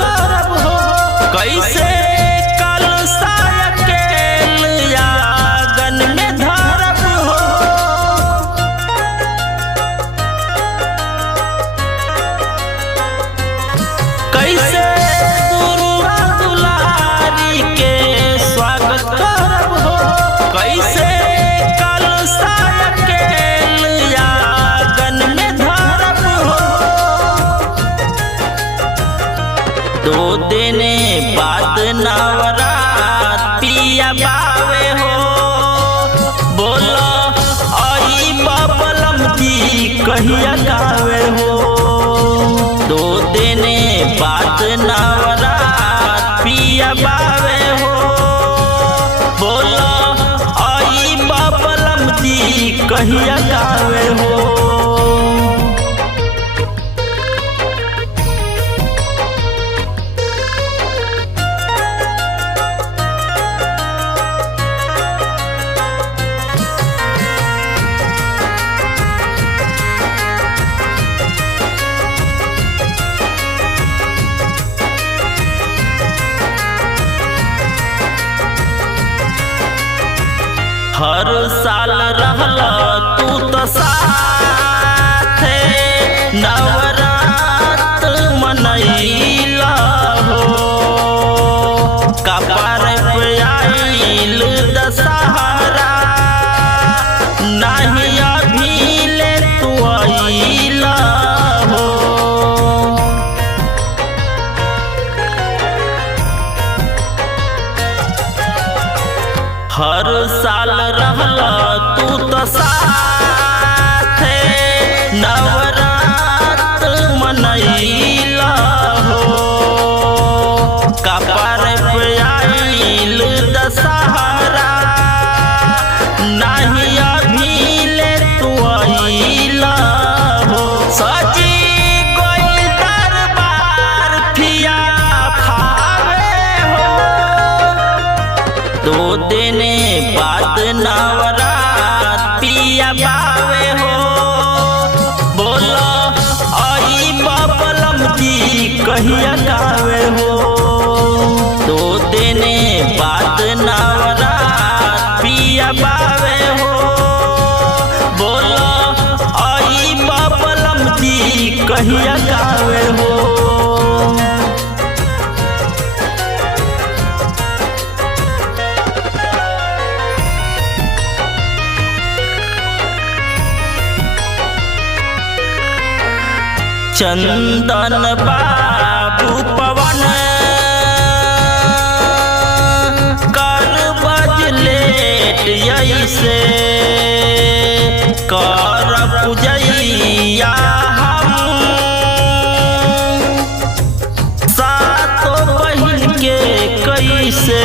करब हो। कैसे कलशा अकेल आंगन में धरब हो। कैसे दुर्गा दुलारी के स्वागत करब हो। कैसे कलशा अकेल आंगन में धरब हो। 2 दिन बाद नवरात पिया बावे हो। बोलो आई बबलम जी कहिया गावे हो। 2 दिन बाद नवरात पिया बावे हो। बोलो आई बबलम जी कहिया गावे हो। हर साल रहला तू तो साथे नवरात मनैला हो। कपार पे आइल दशहरा नहीं अभी ले तू आइला हो। हर साल रहला तू तो साथे नवरात मनैला हो। कपार पे आइल दशहरा नहीं अभी ले तू आइला हो। सजी कोई दरबार फिया खावे हो। 2 दिन बाद नवरात पिया बावे हो। बोलो आई बबलम जी कहिया गावे हो। 2 दिन बाद नवरात पिया बावे हो। बोलो आई बबलम जी कहिया गावे हो। चंदन बाबू पवन कर बजलेट ऐसे कर पूजैया हम सातों बहिन के कैसे।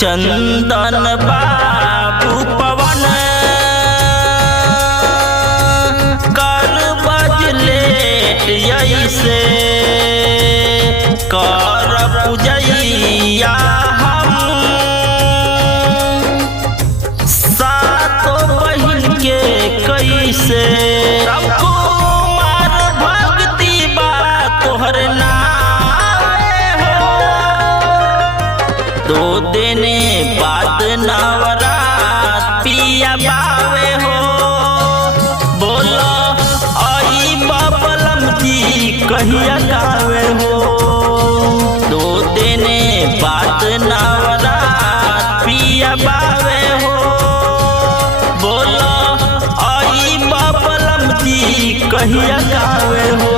चंदन बाबू पवन कर बजलेट ऐसे कर पूजैया हम सातों बहिन के कैसे। कुमार भक्ति बा तोहर नावे हो। 2 दिन बाद नवरात पिया बावे हो। बोलो आई बबलम जी कहिया गावे हो। 2 दिन बाद नवरात पिया बावे हो। बोलो आई बबलम जी कहिया गावे हो।